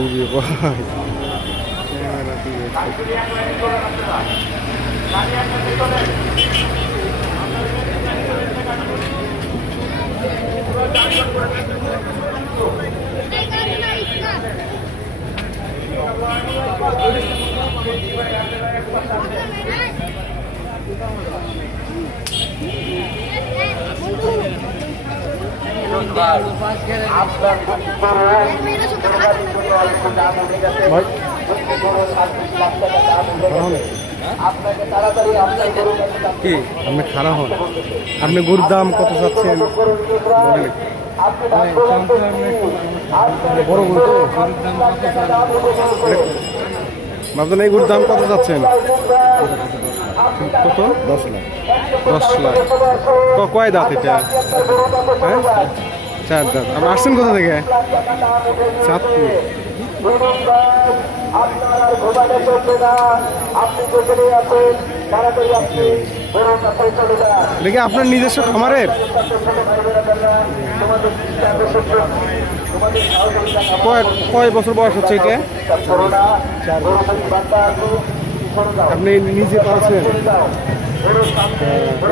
দূরে ভাই ক্যামেরা দিয়ে কি আপনি খারাপ হন আপনি গরুর দাম কত চাচ্ছেন বড় গরু তো ভাবতেন এই গরুর দাম কত চাচ্ছেন কত 10 লাখ 10 লাখ কয় দাঁত এটা হ্যাঁ 4 দাঁত আপনি আসছেন কোথা থেকে চাঁদপুর দেখি আপনার নিজস্ব খামারের কয় বছর বয়স হচ্ছে এটা আপনি নিজে পাচ্ছেন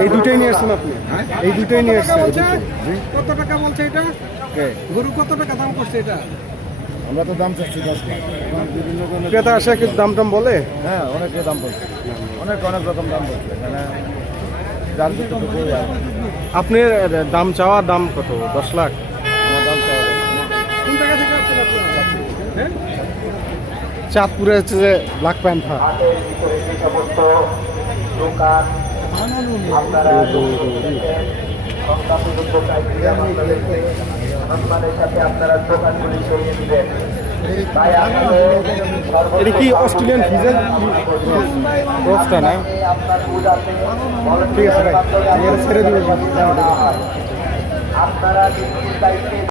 এই দুটোই নিয়ে আসছেন আপনি এই দুটোই নিয়ে আসছেন কত টাকা বলছে এটা গরু কত টাকা দাম করছে এটা আমরা তো দাম চাচ্ছি ক্রেতা আসে কিছু দাম টাম বলে হ্যাঁ অনেকে দাম বলছে অনেক রকম দাম বলছে এখানে যার যেটুকু আপনার দাম চাওয়ার দাম কত 10 লাখ আমার দাম চাওয়া কোন জায়গা থেকে আসছেন আপনারা হ্যাঁ চাঁদপুরে হচ্ছে যে ব্ল্যাক প্যান্থার এটা কি অস্ট্রেলিয়ান ফিজের ক্রসটা না ঠিক আছে ভাই ছেড়ে দিবেন